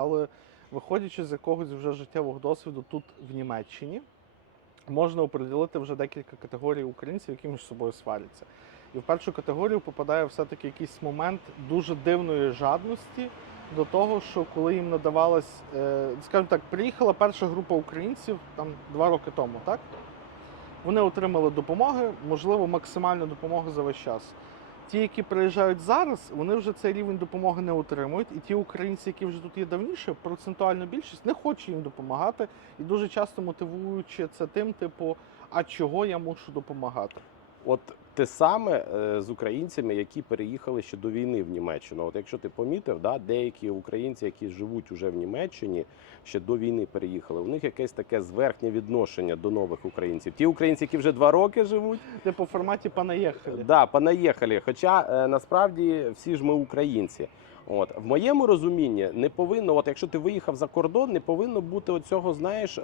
Але виходячи з якогось вже життєвого досвіду тут в Німеччині, можна оприділити вже декілька категорій українців, які між собою сваряться. І в першу категорію попадає все-таки якийсь момент дуже дивної жадності до того, що коли їм надавалась, е, скажімо так, приїхала перша група українців там два роки тому, так? Вони отримали допомоги, можливо, максимальну допомогу за весь час. Ті, які приїжджають зараз, вони вже цей рівень допомоги не отримують. І ті українці, які вже тут є давніше, процентуальна більшість не хоче їм допомагати, і дуже часто мотивуючи це тим, типу, а чого я мушу допомагати? От те саме е, з українцями, які переїхали ще до війни в Німеччину. От якщо ти помітив, да, деякі українці, які живуть уже в Німеччині, ще до війни переїхали, у них якесь таке зверхнє відношення до нових українців. Ті українці, які вже два роки живуть, Типу, в форматі понаїхали. Да, понаїхали. Хоча е, насправді всі ж ми українці. От в моєму розумінні не повинно, от якщо ти виїхав за кордон, не повинно бути оцього, знаєш, е,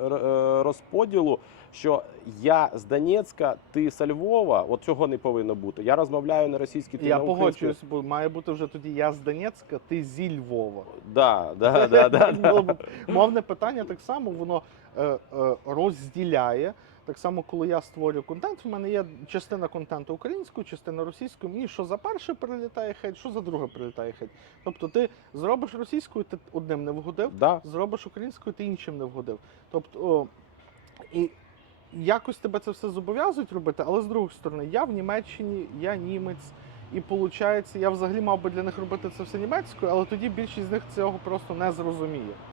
розподілу, що я з Донецька, ти з Львова. От цього не повинно бути. Я розмовляю на російській ти Я на погоджуюсь, бо має бути вже тоді я з Донецька, ти зі Львова. Да, да, да, да, б- Мовне питання так само воно е, е, розділяє. Так само, коли я створюю контент, в мене є частина контенту українською, частина російською. Мені що за перше прилітає хейт, що за друге прилітає хейт. Тобто ти зробиш російською, ти одним не вгодив, Да. зробиш українською, ти іншим не вгодив. Тобто, о, і якось тебе це все зобов'язують робити, але з другої сторони, я в Німеччині, я німець, і виходить, я взагалі мав би для них робити це все німецькою, але тоді більшість з них цього просто не зрозуміє.